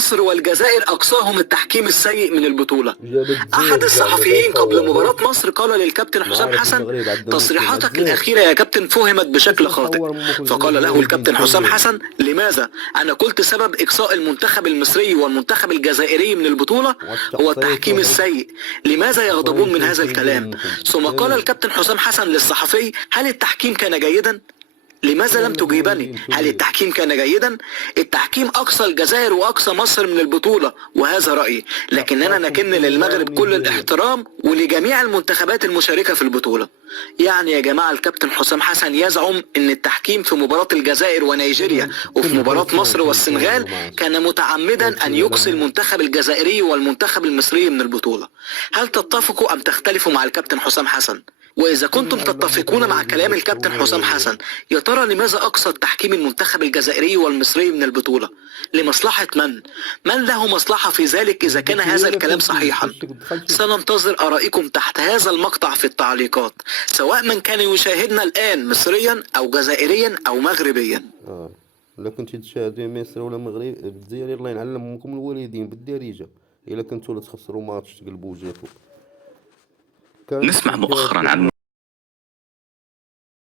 مصر والجزائر أقصاهم التحكيم السيء من البطولة. جابت أحد الجزائر الصحفيين كاع قبل تصور. مباراة مصر قال للكابتن حسام نعرف حسن: المغرب عندها مشكل مع تصريحاتك الجزائر، الأخيرة يا كابتن فهمت كيفاش بشكل خاطئ. نتصور ممكن فقال له المغاربين الكابتن حسام تفهموا. حسن: لماذا؟ أنا قلت سبب إقصاء المنتخب المصري والمنتخب الجزائري من البطولة هو والتقصير التحكيم المغرب السيء. لماذا يغضبون من هذا الكلام؟ ثم قال فهموا. الكابتن حسام حسن للصحفي: هل التحكيم كان جيدا؟ لماذا لم تجيبني؟ هل التحكيم كان جيدا؟ التحكيم أقصى الجزائر وأقصى مصر من البطولة، وهذا رأيي، لكننا نكن للمغرب كل الاحترام ولجميع المنتخبات المشاركة في البطولة. يعني يا جماعة الكابتن حسام حسن يزعم أن التحكيم في مباراة الجزائر ونيجيريا وفي مباراة مصر والسنغال كان متعمدا أن يقصي المنتخب الجزائري والمنتخب المصري من البطولة. هل تتفقوا أم تختلفوا مع الكابتن حسام حسن؟ وإذا كنتم تتفقون مع كلام الكابتن حسام حسن، يا ترى لماذا أقصى التحكيم المنتخب الجزائري والمصري من البطولة؟ لمصلحة من؟ من له مصلحة في ذلك إذا كان هذا الكلام صحيحا؟ سننتظر آرائكم تحت هذا المقطع في التعليقات، سواء من كان يشاهدنا الآن مصريا أو جزائريا أو مغربيا. إلا كنتي تشاهدوا مصر ولا مغرب الجزائر، الله يعلمكم الوالدين بالدارجة. إلا كنتوا لا تخسروا ماتش تقلبوا وجهكم. نسمع مؤخرا عن